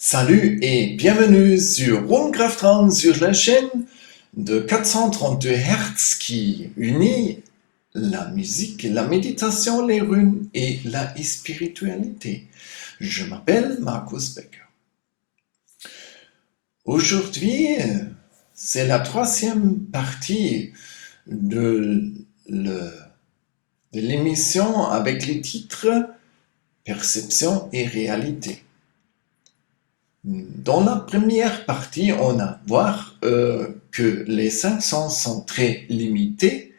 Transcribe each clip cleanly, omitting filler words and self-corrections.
Salut et bienvenue sur Runecraft sur la chaîne de 432 Hz qui unit la musique, la méditation, les runes et la spiritualité. Je m'appelle Markus Becker. Aujourd'hui, c'est la troisième partie de l'émission avec les titres Perception et réalité. Dans la première partie, on a voir que les cinq sens sont très limités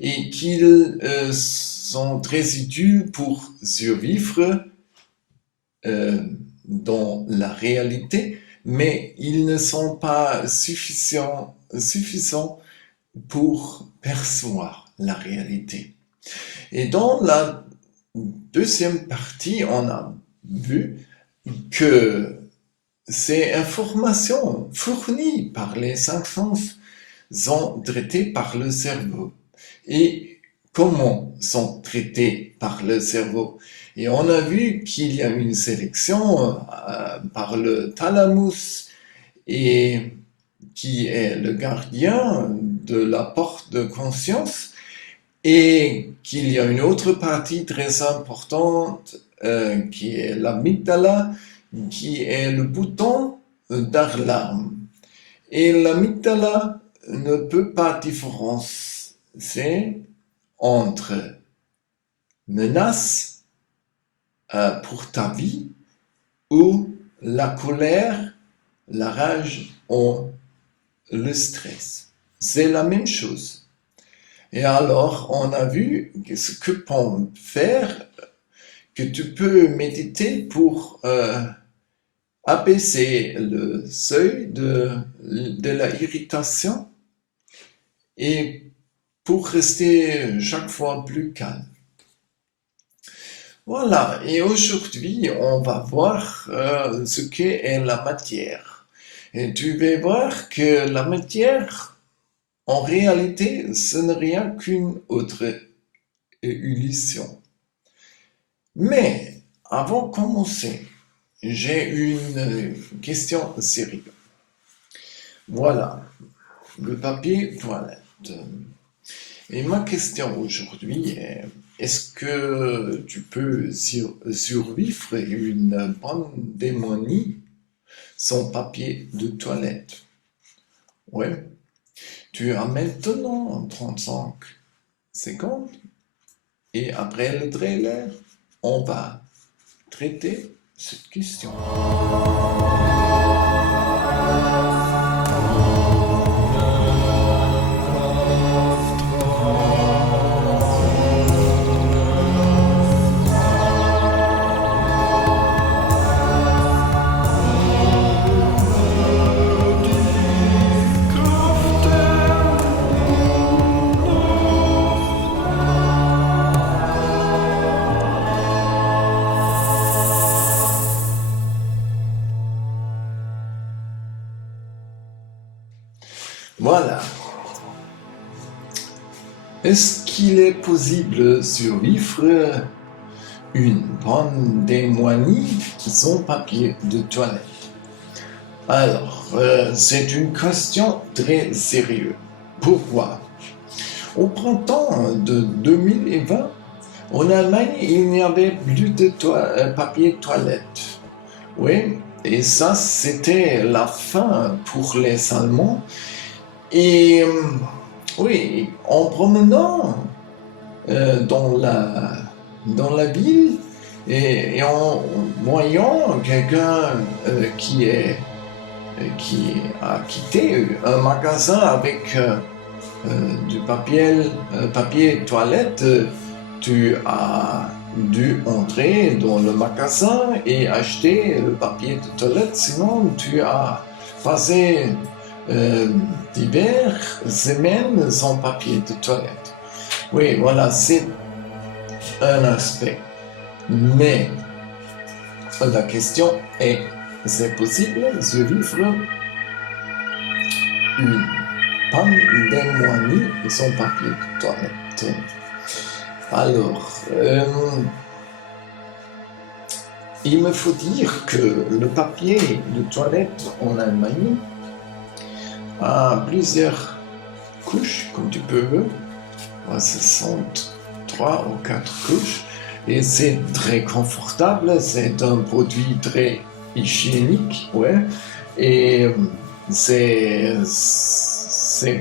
et qu'ils sont très utiles pour survivre dans la réalité, mais ils ne sont pas suffisants pour percevoir la réalité. Et dans la deuxième partie, on a vu que ces informations fournies par les cinq sens sont traitées par le cerveau. Et comment sont traitées par le cerveau? Et on a vu qu'il y a une sélection par le thalamus et qui est le gardien de la porte de conscience et qu'il y a une autre partie très importante qui est l'amygdala, qui est le bouton d'alarme. Et l'amygdala ne peut pas différencier entre menace pour ta vie ou la colère, la rage ou le stress. C'est la même chose. Et alors, on a vu ce que peut faire, que tu peux méditer pour abaisser le seuil de la irritation et pour rester chaque fois plus calme. Voilà, et aujourd'hui, on va voir ce qu'est la matière. Et tu vas voir que la matière, en réalité, ce n'est rien qu'une autre illusion. Mais, avant de commencer, j'ai une question sérieuse. Voilà, le papier toilette. Et ma question aujourd'hui est, est-ce que tu peux survivre à une pandémie sans papier de toilette? Oui. Tu as maintenant 35 secondes et après le trailer, on va traiter cette question. Voilà. Est-ce qu'il est possible de survivre une pandémie sans papier de toilette? Alors, c'est une question très sérieuse. Pourquoi? Au printemps de 2020, en Allemagne, il n'y avait plus de papier toilette. Oui, et ça, c'était la fin pour les Allemands. Et oui, en promenant dans la ville et en voyant quelqu'un qui a quitté un magasin avec du papier toilette, tu as dû entrer dans le magasin et acheter le papier de toilette, sinon tu as passé diverses semaines sans papier de toilette. Oui, voilà, c'est un aspect. Mais la question est, c'est possible de survivre une pandémie sans papier de toilette? Alors, il me faut dire que le papier de toilette en Allemagne a plusieurs couches, comme tu peux voir. Ce sont 3 ou 4 couches et c'est très confortable, c'est un produit très hygiénique, ouais, et c'est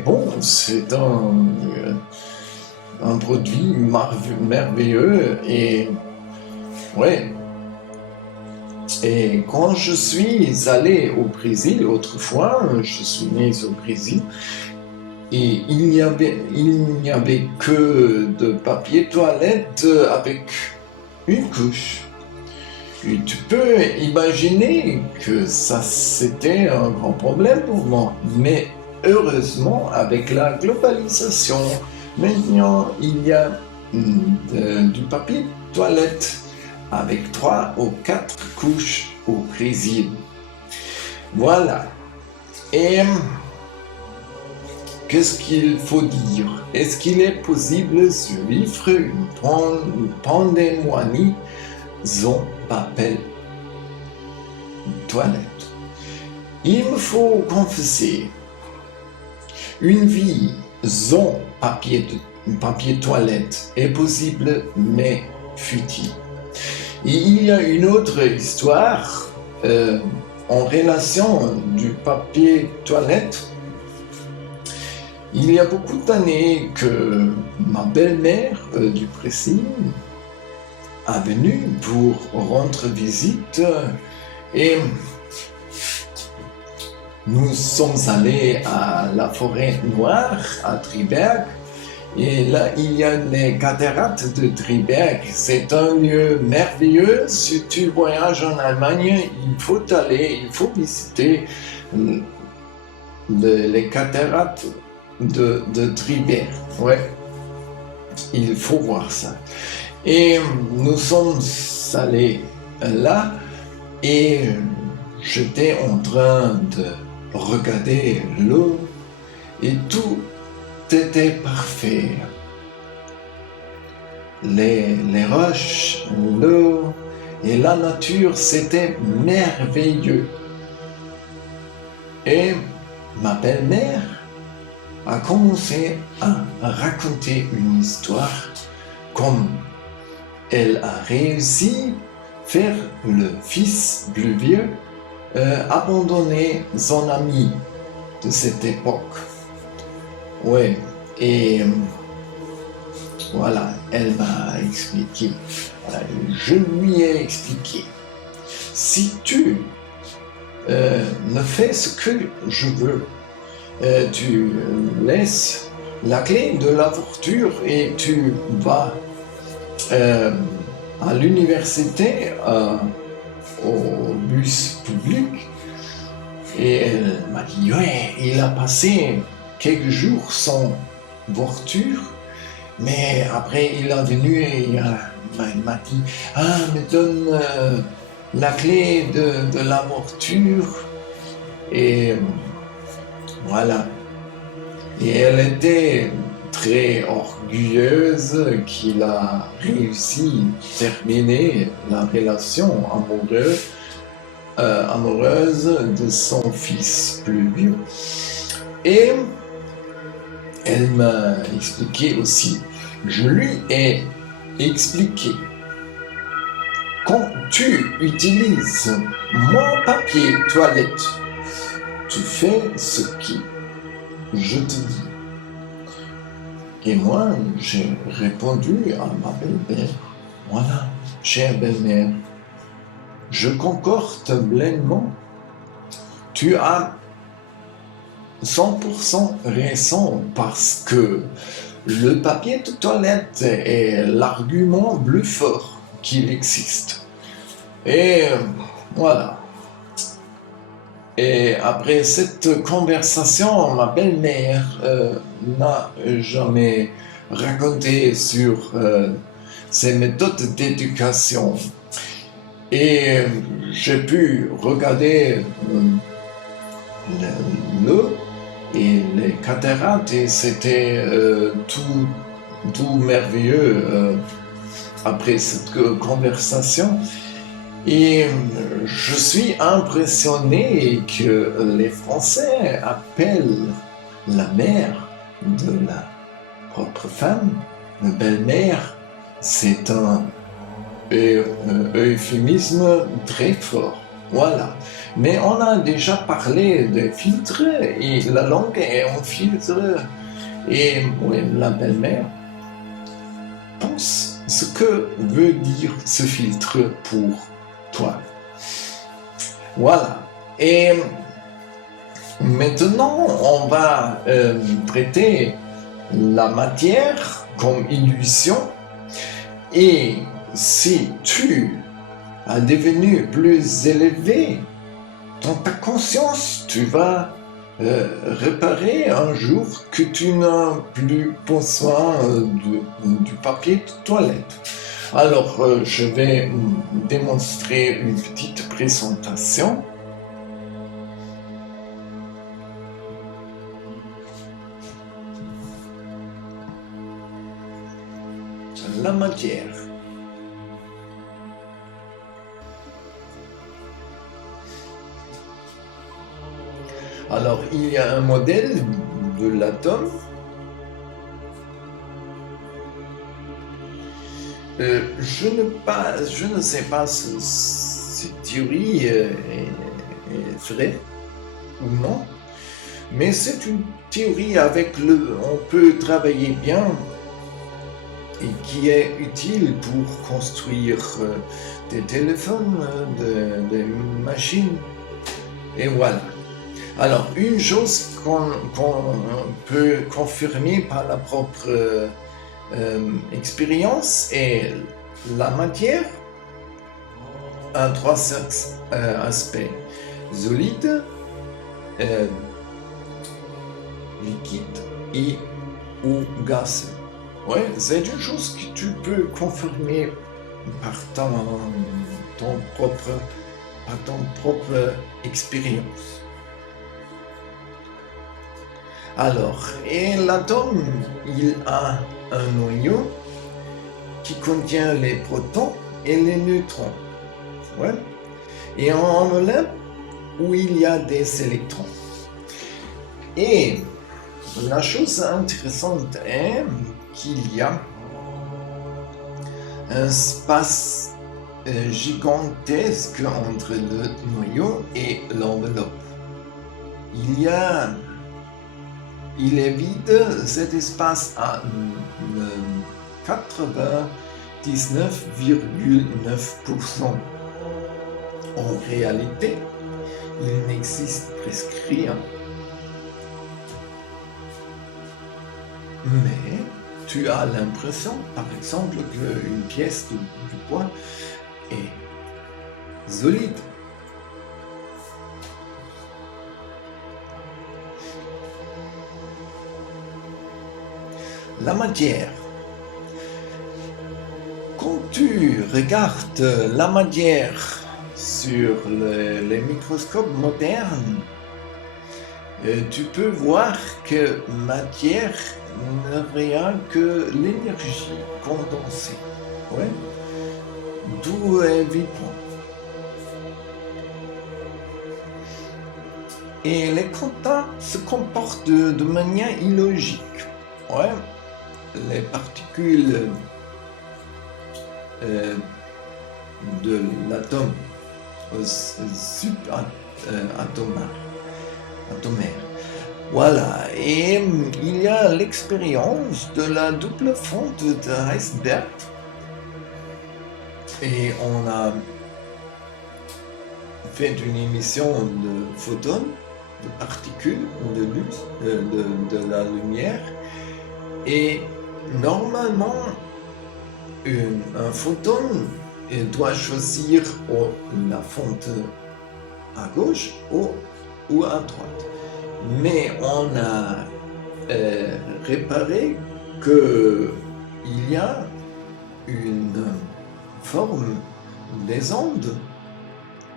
bon, c'est un produit merveilleux et ouais. Et quand je suis allé au Brésil autrefois, je suis né au Brésil, et il n'y avait que de papier toilette avec une couche. Et tu peux imaginer que ça c'était un grand problème pour moi. Mais heureusement, avec la globalisation, maintenant il y a du papier toilette avec 3 ou 4 couches au Brésil. Voilà. Et qu'est-ce qu'il faut dire? Est-ce qu'il est possible de survivre une pandémie sans papier toilette? Il me faut confesser, une vie sans papier toilette est possible mais futile. Et il y a une autre histoire en relation du papier toilette. Il y a beaucoup d'années que ma belle-mère du Brésil est venue pour rendre visite et nous sommes allés à la forêt noire à Triberg. Et là, il y a les cataractes de Triberg. C'est un lieu merveilleux. Si tu voyages en Allemagne, il faut visiter les cataractes de Triberg. Ouais, il faut voir ça. Et nous sommes allés là et j'étais en train de regarder l'eau et tout était parfait. Les roches, l'eau et la nature, c'était merveilleux. Et ma belle-mère a commencé à raconter une histoire comme elle a réussi à faire le fils plus vieux abandonner son ami de cette époque. Ouais, et voilà, elle m'a expliqué. Je lui ai expliqué. Si tu ne fais ce que je veux, tu laisses la clé de la voiture et tu vas à l'université, au bus public. Et elle m'a dit, ouais, il a passé quelques jours sans voiture, mais après il est venu et il m'a dit, ah, me donne la clé de la voiture. Et voilà. Et elle était très orgueilleuse qu'il a réussi à terminer la relation amoureuse de son fils plus vieux. Et elle m'a expliqué aussi, je lui ai expliqué, quand tu utilises mon papier toilette, tu fais ce que je te dis. Et moi, j'ai répondu à ma belle-mère, voilà, chère belle-mère, je concorde pleinement, tu as 100% raison parce que le papier de toilette est l'argument plus fort qu'il existe. Et voilà. Et après cette conversation, ma belle-mère n'a jamais raconté sur ses méthodes d'éducation. Et j'ai pu regarder l'eau et les cataractes et c'était tout merveilleux après cette conversation. Et je suis impressionné que les Français appellent la mère de la propre femme, la belle-mère. C'est un euphémisme très fort. Voilà. Mais on a déjà parlé de filtres et la langue est un filtre. Et oui, la belle-mère pense ce que veut dire ce filtre pour toi. Voilà. Et maintenant, on va traiter la matière comme illusion. Et si tu as devenu plus élevé dans ta conscience, tu vas réparer un jour que tu n'as plus besoin du papier de toilette. Alors, je vais démontrer une petite présentation. La matière. Alors, il y a un modèle de l'atome. Je ne sais pas si cette théorie est vraie ou non, mais c'est une théorie avec on peut travailler bien et qui est utile pour construire des téléphones, des machines, et voilà. Alors, une chose qu'on peut confirmer par la propre expérience est la matière a trois aspects: solide, liquide et ou gaz. Ouais, c'est une chose que tu peux confirmer par ton propre expérience. Alors, et l'atome, il a un noyau qui contient les protons et les neutrons. Ouais. Et un enveloppe où il y a des électrons. Et la chose intéressante est qu'il y a un espace gigantesque entre le noyau et l'enveloppe. Il est vide, cet espace a 99,9%. En réalité, il n'existe presque rien. Mais tu as l'impression, par exemple, qu'une pièce du bois est solide. La matière. Quand tu regardes la matière sur les microscopes modernes, tu peux voir que matière n'est rien que l'énergie condensée. Ouais. D'où est vibrant. Et les contacts se comportent de manière illogique. Ouais. Les particules de l'atome atomaire. Voilà, et il y a l'expérience de la double fonte de Heisenberg. Et on a fait une émission de photons, de particules, de la lumière. Et normalement, un photon doit choisir la fonte à gauche ou à droite. Mais on a réparé qu'il y a une forme des ondes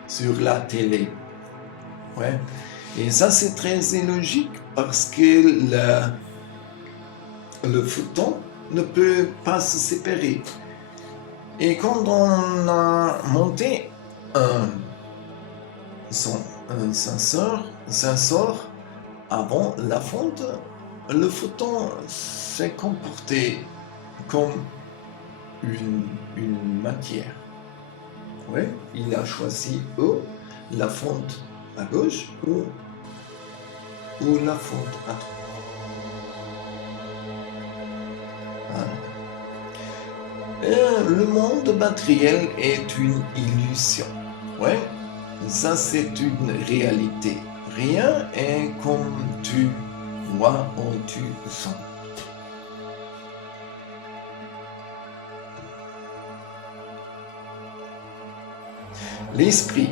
sur la télé. Ouais. Et ça, c'est très illogique parce que le photon ne peut pas se séparer. Et quand on a monté un, sort avant la fonte, le photon s'est comporté comme une matière. Oui, il a choisi la fonte à gauche ou la fonte à droite. Voilà. Le monde matériel est une illusion. Ouais, ça c'est une réalité. Rien est comme tu vois ou tu sens. L'esprit.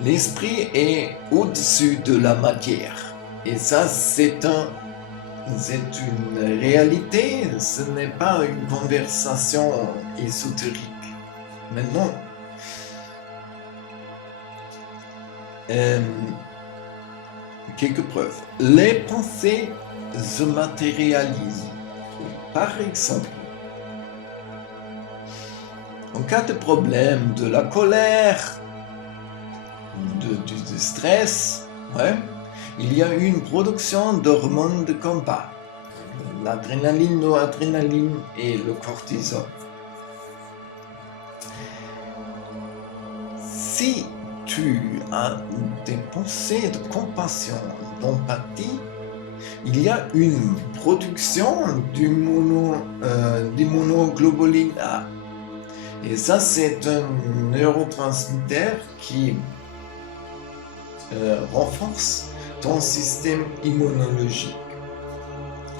L'esprit est au-dessus de la matière. Et ça, c'est une réalité, ce n'est pas une conversation ésotérique. Maintenant, quelques preuves. Les pensées se matérialisent. Par exemple, en cas de problème, de la colère, du stress, ouais, il y a une production d'hormones de combat, l'adrénaline, noradrénaline et le cortisol. Si tu as des pensées de compassion, d'empathie, il y a une production d'immunoglobuline A. Et ça, c'est un neurotransmetteur qui renforce ton système immunologique.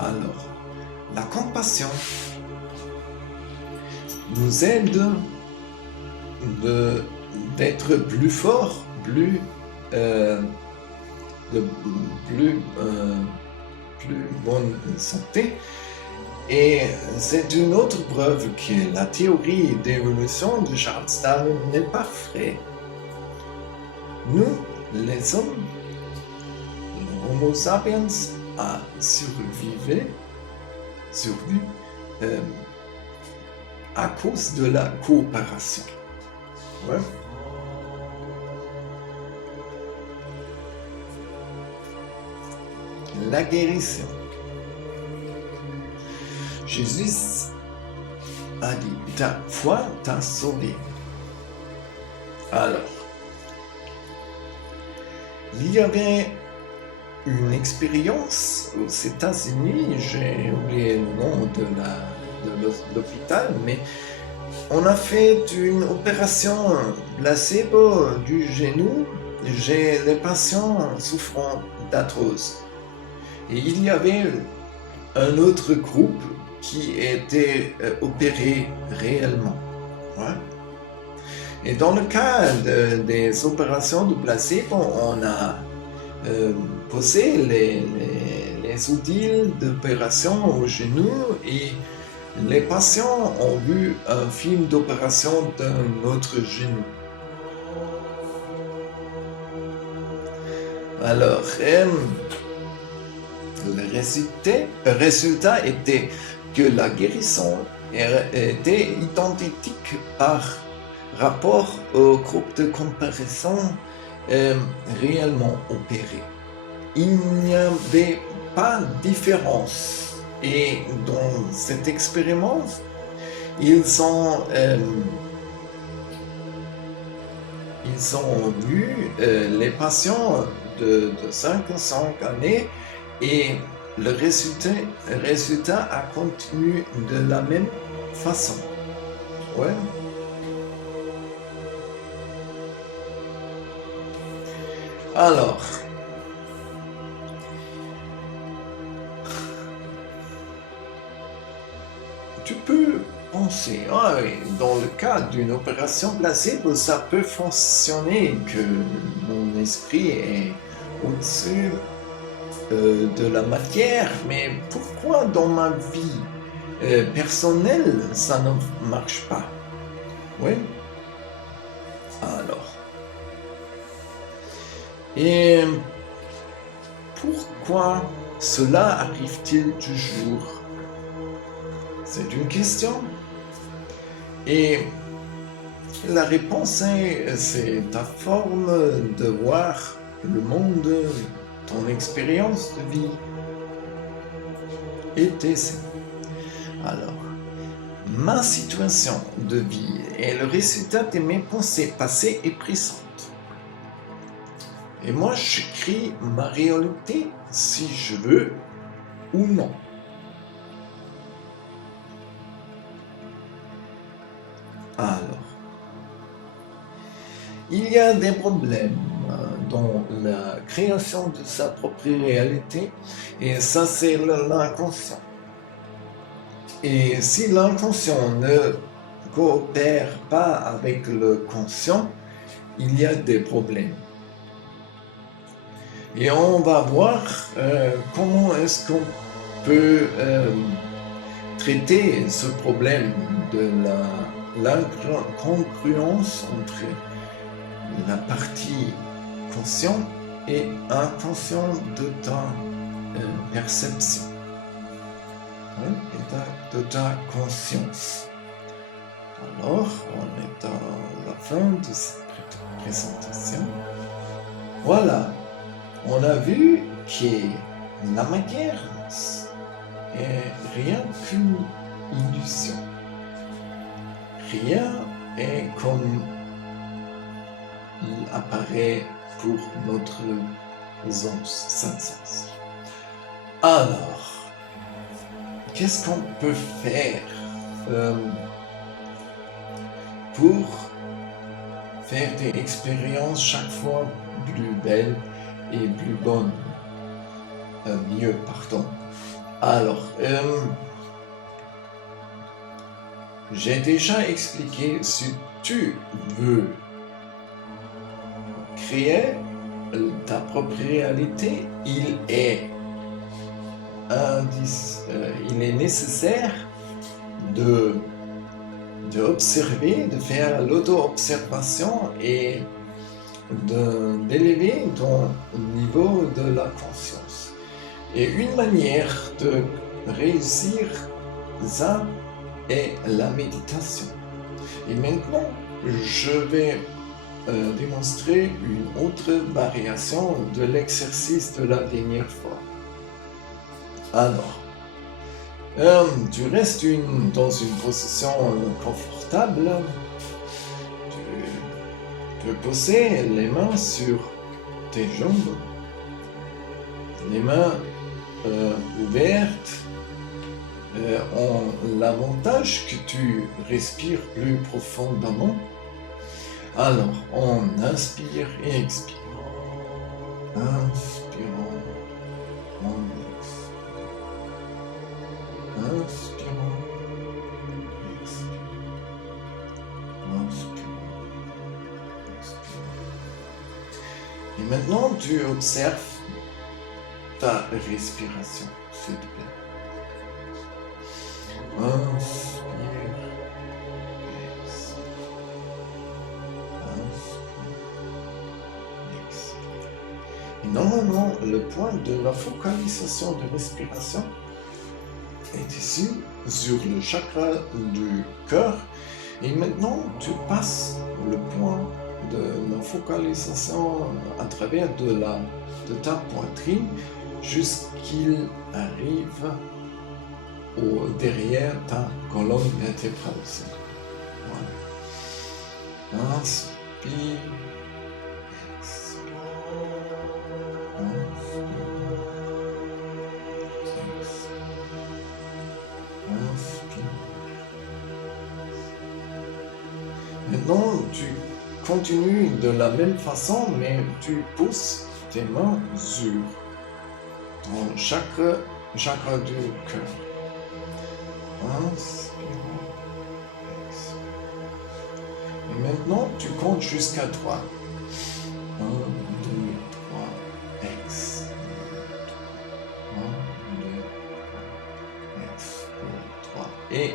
Alors, la compassion nous aide d'être plus fort, plus bonne santé. Et c'est une autre preuve que la théorie d'évolution de Charles Darwin n'est pas vraie. Nous, les hommes, Homo sapiens, a survécu à cause de la coopération. Ouais. La guérison. Jésus a dit, ta foi t'a sauvé. Alors, il y avait une expérience aux États-Unis, j'ai oublié le nom de l'hôpital, mais on a fait une opération placebo du genou chez les patients souffrant d'arthrose. Et il y avait un autre groupe qui était opéré réellement. Ouais. Et dans le cas des opérations de placebo, on a posé les outils d'opération au genou et les patients ont vu un film d'opération d'un autre genou. Alors, le résultat était que la guérison était identique par rapport au groupe de comparaison réellement opéré. Il n'y avait pas de différence. Et dans cet expériment, ils ont vu les patients de 55 années et le résultat a continué de la même façon. Ouais. Alors, tu peux penser, dans le cas d'une opération placebo, ça peut fonctionner, que mon esprit est au-dessus de la matière, mais pourquoi dans ma vie personnelle, ça ne marche pas? Oui. Alors. Et pourquoi cela arrive-t-il toujours? C'est une question. Et La réponse est, c'est ta forme de voir le monde, ton expérience de vie. Et t'essaies. Alors, ma situation de vie est le résultat de mes pensées passées et présentes. Et moi, je crée ma réalité si je veux ou non. Alors, il y a des problèmes dans la création de sa propre réalité, et ça, c'est l'inconscient. Et si l'inconscient ne coopère pas avec le conscient, il y a des problèmes. Et on va voir comment est-ce qu'on peut traiter ce problème de l'incongruence entre la partie consciente et inconscient de ta perception, et de ta conscience. Alors, on est à la fin de cette présentation. Voilà, on a vu que la matière est rien qu'une illusion. Rien est comme il apparaît pour notre sens. Alors, qu'est-ce qu'on peut faire pour faire des expériences chaque fois plus belles et plus bonnes? Mieux, pardon. Alors, j'ai déjà expliqué, si tu veux créer ta propre réalité, il est nécessaire d'observer, de faire l'auto-observation et d'élever ton niveau de la conscience. Et une manière de réussir ça est la méditation. Et maintenant, je vais démontrer une autre variation de l'exercice de la dernière fois. Alors, tu restes dans une position confortable. Tu peux poser les mains sur tes jambes, les mains ouvertes, ont l'avantage que tu respires plus profondément. Alors, on inspire et expire. Inspirons, on expire. Inspirons, expire. Inspirons, expire. Et maintenant, tu observes ta respiration, s'il te plaît. Inspire, expire. Et normalement, le point de la focalisation de respiration est ici, sur le chakra du cœur. Et maintenant, tu passes le point de la focalisation à travers de ta poitrine jusqu'il arrive derrière ta colonne vertébrale. Voilà. Inspire. Maintenant, tu continues de la même façon, mais tu pousses tes mains sur ton chakra du cœur. Inspirons, expirons. Et maintenant, tu comptes jusqu'à 3. 1, 2, 3, expire. 1, 2, 3, expire. 3. Et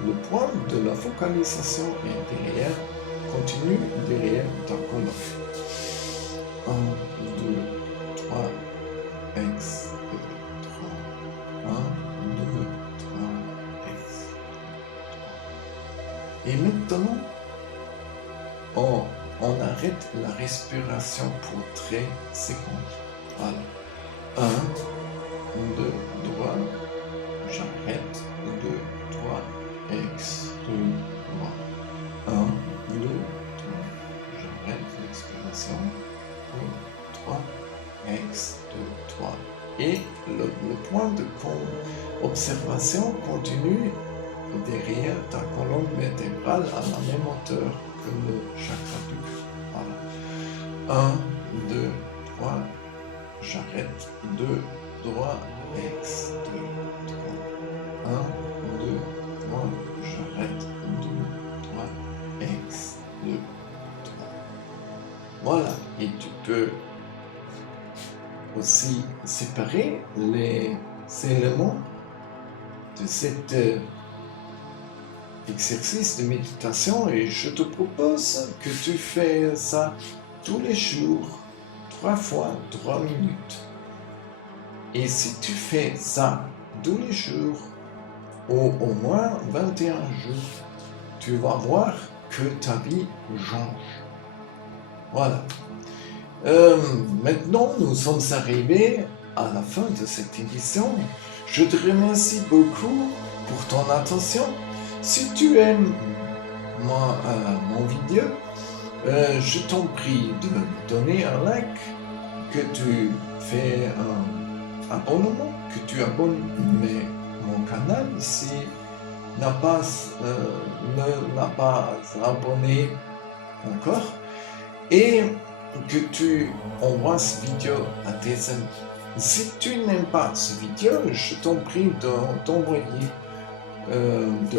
le point de la focalisation est derrière, continue derrière ta colonne. 1, 2, 3, expire. 3. 1, 2, 3, expire. Et maintenant, on arrête la respiration pour 3 secondes. Voilà. 1, 2, 3, j'arrête, 2, 3, expire, 3. 1, 2, 3, j'arrête l'expiration, 2, 3, expire, 3. Et le point de observation continue derrière ta colonne vertébrale à la même hauteur que le chakra du cœur. Voilà. 1, 2, 3, j'arrête, 2, 3, expire, 3. 1, 2, 3, j'arrête, 2, 3, expire, 3. Voilà, et tu peux aussi séparer les éléments de cet exercice de méditation et je te propose que tu fais ça tous les jours, 3 fois 3 minutes. Et si tu fais ça tous les jours, ou au moins 21 jours, tu vas voir que ta vie change. Voilà. Maintenant, nous sommes arrivés à la fin de cette émission. Je te remercie beaucoup pour ton attention. Si tu aimes mon vidéo, je t'en prie de donner un like, que tu fais un abonnement, que tu abonnes mon canal si n'a pas abonné encore, et que tu envoies cette vidéo à tes amis. Si tu n'aimes pas cette vidéo, je t'en prie de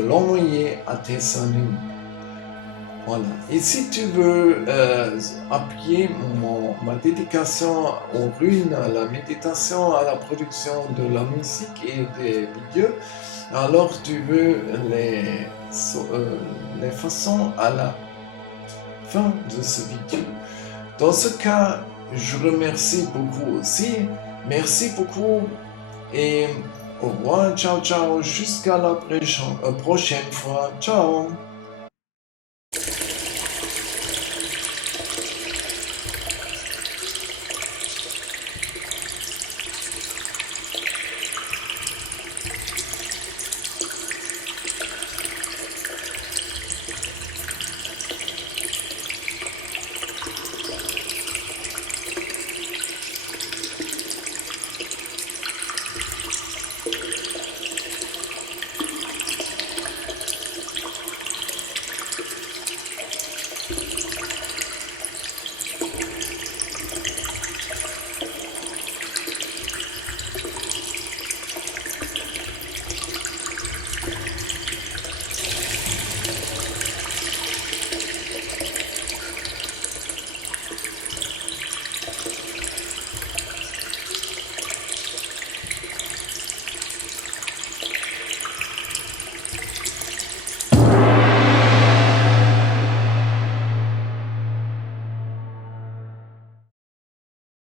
l'envoyer à tes amis. Voilà. Et si tu veux appuyer ma dédication aux runes, à la méditation, à la production de la musique et des vidéos, alors tu veux les façons à la fin de cette vidéo. Dans ce cas, je remercie beaucoup aussi. Merci beaucoup et au revoir, ciao, ciao, jusqu'à la prochaine fois. Ciao.